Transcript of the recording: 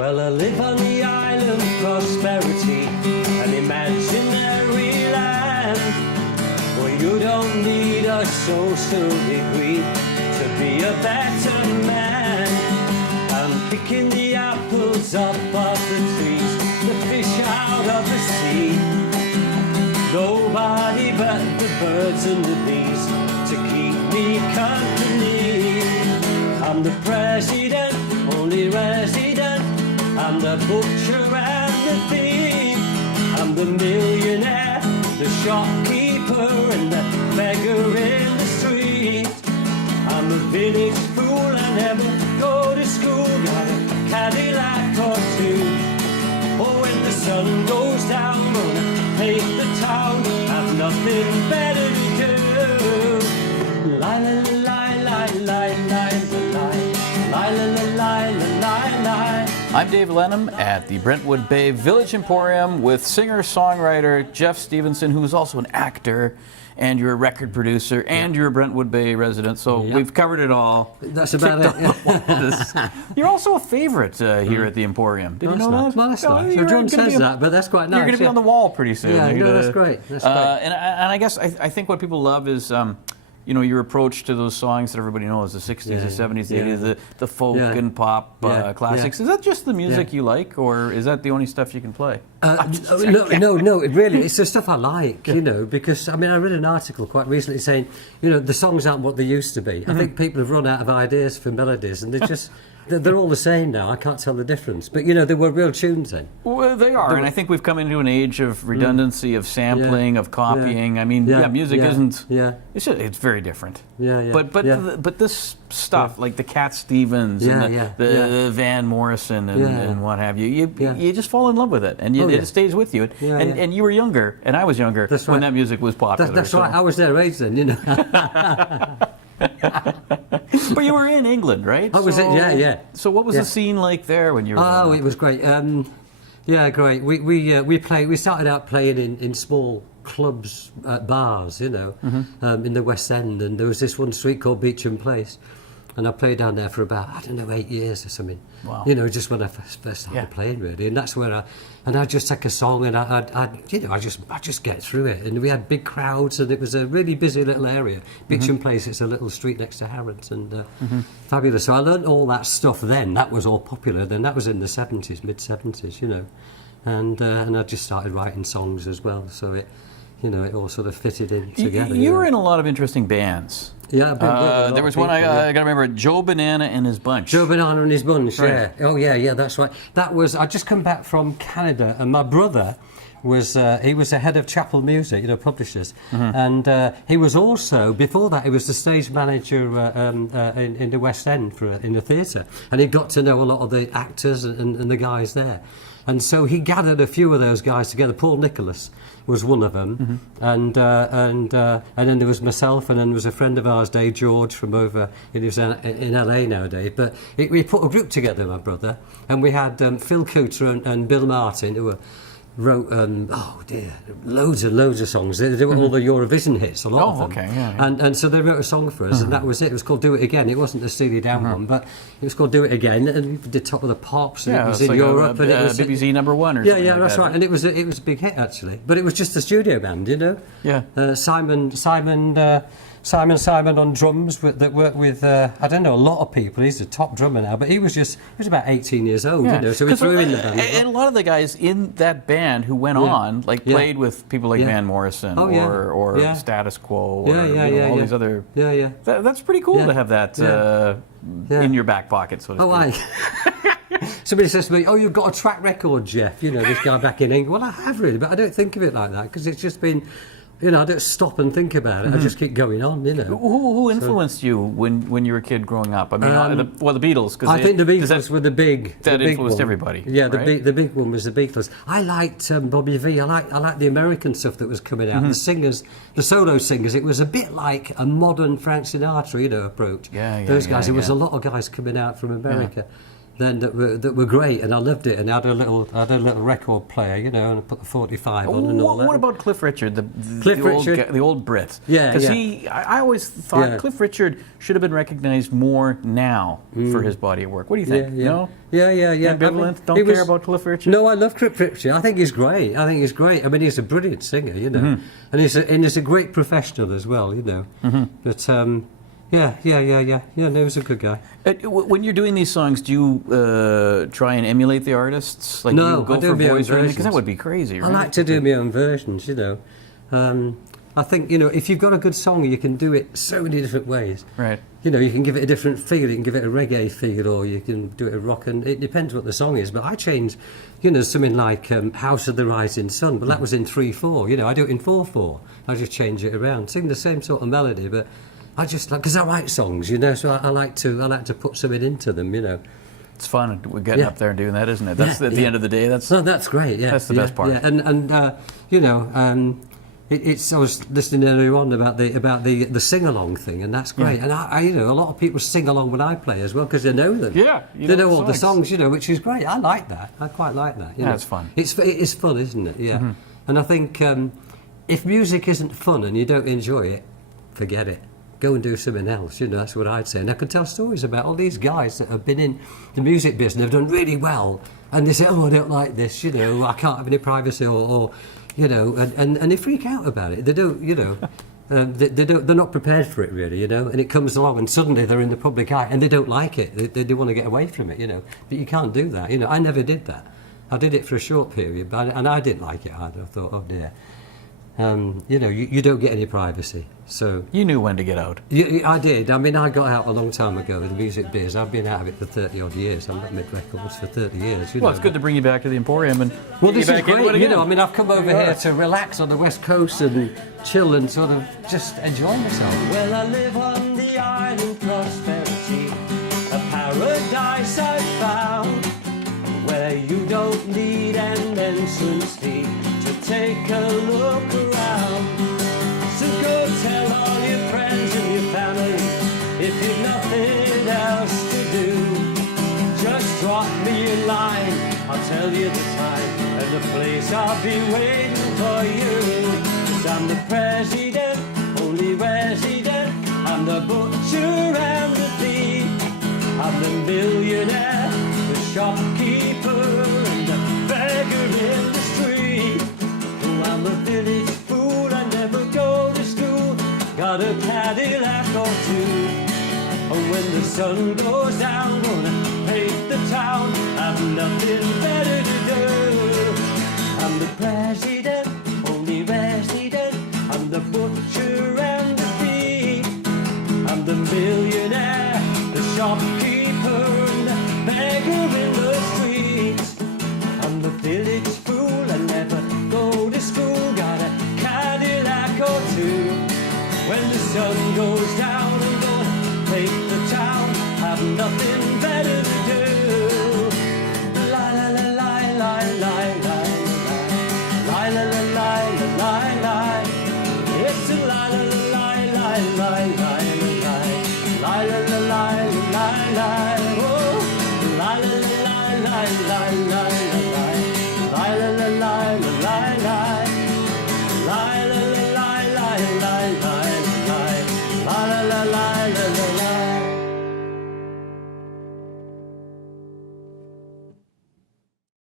Well, I live on the island prosperity, an imaginary land where you don't need a social degree to be a better man. I'm picking the apples up off the trees, the fish out of the sea. Nobody but the birds and the bees to keep me company. I'm the president, only resident. I'm the butcher and the thief. I'm the millionaire, the shopkeeper and the beggar in the street. I'm a village fool, I never go to school. Got a Cadillac or two. Oh, when the sun goes down, gonna take the town. I've nothing better to do. La la la la la la la la la la la la. I'm Dave Lenham at the Brentwood Bay Village Emporium with singer-songwriter Jeff Stevenson, who is also an actor, and you're a record producer, and you're a Brentwood Bay resident, so we've covered it all. That's about it. You're also a favorite here at the Emporium. Did you know that? Well, that's nice. So John says that, but that's quite nice. You're going to be on the wall pretty soon. Yeah, no, that's great. That's great. And I guess I think what people love is you know, your approach to those songs that everybody knows, the 60s, the 70s, the 80s, the folk and pop classics. Is that just the music you like, or is that the only stuff you can play? No, really, it's the stuff I like, you know, because, I mean, I read an article quite recently saying, you know, the songs aren't what they used to be. I think people have run out of ideas for melodies, and they're all the same now. I can't tell the difference. But, you know, they were real tunes then. Well, they are, and I think we've come into an age of redundancy, of sampling, of copying. I mean, music isn't... It's very different. But this stuff, like the Cat Stevens and the Van Morrison and what have you, you just fall in love with it, and it stays with you. And you were younger, and I was younger when that music was popular. That's right. I was their age then, you know. But you were in England, right? I was, So what was the scene like there when you were? Oh, it was great. Great. We started out playing in small clubs at bars, you know, in the West End, and there was this one street called Beecham Place, and I played down there for about 8 years or something. Wow. You know, just when I first started playing, really, and that's where I just take a song and I just get through it, and we had big crowds, and it was a really busy little area. Beecham Place, it's a little street next to Harrods, and fabulous. So I learned all that stuff then. That was all popular then. That was in the 70s, mid 70s, you know, and I just started writing songs as well. So it all sort of fitted in together. You were in a lot of interesting bands. Yeah, there was one I got to remember, Joe Banana and His Bunch. Joe Banana and His Bunch, right. Oh yeah, that's right. That was, I'd just come back from Canada, and my brother was, he was the head of Chapel Music, you know, publishers, and he was also, before that, he was the stage manager in the West End in the theatre, and he got to know a lot of the actors and the guys there. And so he gathered a few of those guys together. Paul Nicholas was one of them, and then there was myself, and then there was a friend of ours, Dave George, from over in LA nowadays. But we put a group together, my brother, and we had Phil Cooter and Bill Martin, who wrote loads of songs. They were all the Eurovision hits, a lot of them. Okay, And so they wrote a song for us, and that was it. It was called Do It Again. It wasn't the Steely Dan one, but it was called Do It Again, and we did Top of the Pops, and it was in like Europe. and it was BBC #1 or something. Yeah, that's right. And it was a big hit, actually. But it was just a studio band, you know. Yeah. Simon on drums that worked with, I don't know, a lot of people. He's a top drummer now, but he was about 18 years old, you know, so we threw in the band. And a lot of the guys in that band who went on, like, played with people like Van Morrison or Status Quo or all these other... That's pretty cool to have that in your back pocket, so to speak. Somebody says to me, "Oh, you've got a track record, Jeff, you know, this guy back in England." Well, I have really, but I don't think of it like that, because it's just been... You know, I don't stop and think about it. I just keep going on, you know. Who influenced you when you were a kid growing up? I mean, the Beatles. I think the Beatles were the big That influenced one. everybody. Yeah, the big one was the Beatles. I liked Bobby V. I liked the American stuff that was coming out. The singers, the solo singers. It was a bit like a modern Frank Sinatra, you know, approach. Those guys. There was a lot of guys coming out from America. then that were great, and I loved it. And I had a little record player, you know, and I put the 45 on and all that. What about Cliff Richard, the old Brit? Yeah, because I always thought Cliff Richard should have been recognized more now for his body of work. What do you think? No? Yeah. Ambivalent? Don't care about Cliff Richard? No, I love Cliff Richard. I think he's great. I mean, he's a brilliant singer, you know, and he's a great professional as well, you know. But yeah. No, he was a good guy. When you're doing these songs, do you try and emulate the artists? Like, no, do you go I do for my own voice or anything? versions. Because that would be crazy, right? I like to do my own versions, you know. I think, you know, if you've got a good song, you can do it so many different ways. Right. You know, you can give it a different feel, you can give it a reggae feel, or you can do it a rock, and it depends what the song is. But I change, you know, something like House of the Rising Sun, but that was in 3/4. You know, I do it in 4/4. I just change it around, sing the same sort of melody, but I just like, because I write songs, you know, so I like to put something into them, you know. It's fun. We're getting up there and doing that, isn't it? That's at the end of the day. That's great. Yeah, that's the best part. Yeah, and you know, I was listening earlier on about the sing along thing, and that's great. And I you know, a lot of people sing along when I play as well because they know them. Yeah, they know all the songs, you know, which is great. I like that. I quite like that. You know? It's fun. It is fun, isn't it? Yeah. And I think if music isn't fun and you don't enjoy it, forget it. Go and do something else, you know, that's what I'd say. And I could tell stories about all these guys that have been in the music business, have done really well, and they say, oh, I don't like this, you know, I can't have any privacy, or you know, and they freak out about it. They don't, you know, they're not prepared for it really, you know, and it comes along and suddenly they're in the public eye and they don't like it. They want to get away from it, you know, but you can't do that, you know. I never did that. I did it for a short period, and I didn't like it either. I thought, oh dear. You know, you don't get any privacy. So you knew when to get out. I did. I mean, I got out a long time ago with the music biz. I've been out of it for 30 odd years. I've not made records for 30 years. You know. It's good to bring you back to the Emporium and this is great. You know, I mean, I've come over here to relax on the West Coast and chill and sort of just enjoy myself. Well, I live on the island Prosperity, a paradise I've found, where you don't need an entrance fee to take a look around. So go tell all your friends and your family, if you've nothing else to do. Just drop me a line, I'll tell you the time and the place. I'll be waiting for you. 'Cause I'm the president, only resident, I'm the butcher and the thief, I'm the millionaire, the shopkeeper and the beggar in the street. Oh, I'm a village fool, I never go to school, got a Cadillac or two. And when the sun goes down, gonna paint the town, I've nothing better to do. I'm the president, only resident, I'm the butcher and the thief, I'm the millionaire, the shopkeeper and the beggar in the streets. I'm the village fool, I never go to school, got a Cadillac or two. When the sun goes down, I'm gonna take the town, have nothing better to do.